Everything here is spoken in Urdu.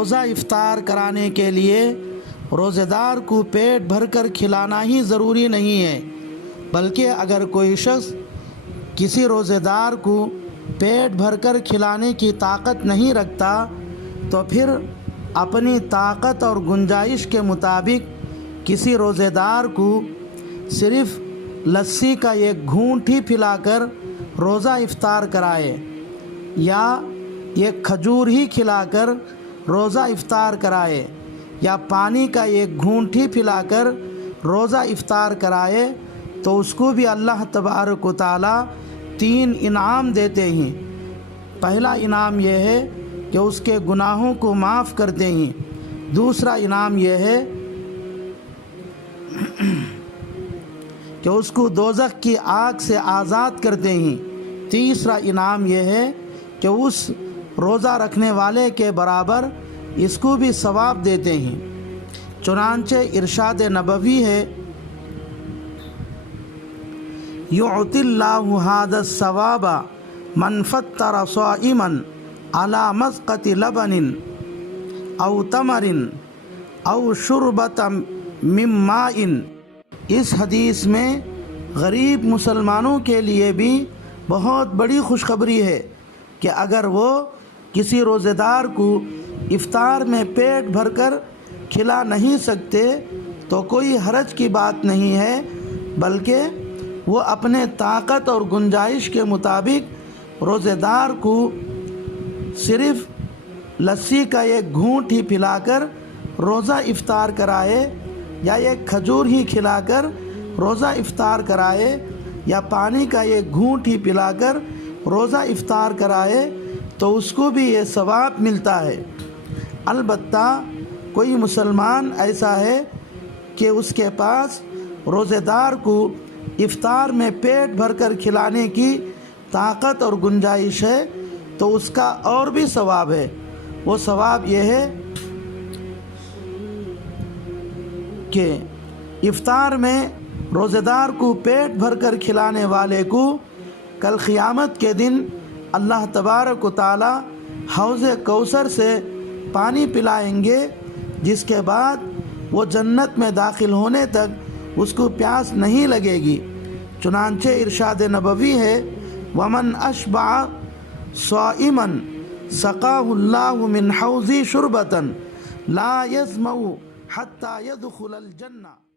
روزہ افطار کرانے کے لیے روزہ دار کو پیٹ بھر کر کھلانا ہی ضروری نہیں ہے، بلکہ اگر کوئی شخص کسی روزہ دار کو پیٹ بھر کر کھلانے کی طاقت نہیں رکھتا تو پھر اپنی طاقت اور گنجائش کے مطابق کسی روزہ دار کو صرف لسی کا ایک گھونٹ ہی پلا کر روزہ افطار کرائے، یا ایک کھجور ہی کھلا کر روزہ افطار کرائے، یا پانی کا ایک گھونٹ ہی پلا کر روزہ افطار کرائے، تو اس کو بھی اللہ تبارک و تعالی 3 انعام دیتے ہیں۔ پہلا انعام یہ ہے کہ اس کے گناہوں کو معاف کرتے ہیں، دوسرا انعام یہ ہے کہ اس کو دوزخ کی آگ سے آزاد کرتے ہیں، تیسرا انعام یہ ہے کہ اس روزہ رکھنے والے کے برابر اس کو بھی ثواب دیتے ہیں۔ چنانچہ ارشاد نبوی ہے، یعطی اللہ ھذا الثواب من فطر صائما علی مذقۃ لبن او تمر او شربۃ من ماء۔ اس حدیث میں غریب مسلمانوں کے لیے بھی بہت بڑی خوشخبری ہے کہ اگر وہ کسی روزہ دار کو افطار میں پیٹ بھر کر کھلا نہیں سکتے تو کوئی حرج کی بات نہیں ہے، بلکہ وہ اپنے طاقت اور گنجائش کے مطابق روزہ دار کو صرف لسی کا ایک گھونٹ ہی پلا کر روزہ افطار کرائے، یا ایک کھجور ہی کھلا کر روزہ افطار کرائے، یا پانی کا ایک گھونٹ ہی پلا کر روزہ افطار کرائے، تو اس کو بھی یہ ثواب ملتا ہے۔ البتہ کوئی مسلمان ایسا ہے کہ اس کے پاس روزہ دار کو افطار میں پیٹ بھر کر کھلانے کی طاقت اور گنجائش ہے، تو اس کا اور بھی ثواب ہے۔ وہ ثواب یہ ہے کہ افطار میں روزہ دار کو پیٹ بھر کر کھلانے والے کو کل قیامت کے دن اللہ تبارک و تعالی حوض کوثر سے پانی پلائیں گے، جس کے بعد وہ جنت میں داخل ہونے تک اس کو پیاس نہیں لگے گی۔ چنانچہ ارشاد نبوی ہے، وَمَنْ أَشْبَعَ صَائِمًا سَقَاهُ اللَّهُ مِنْ حَوْضِي شُرْبَةً لَا يَظْمَأُ حَتَّى يَدْخُلَ الْجَنَّةَ۔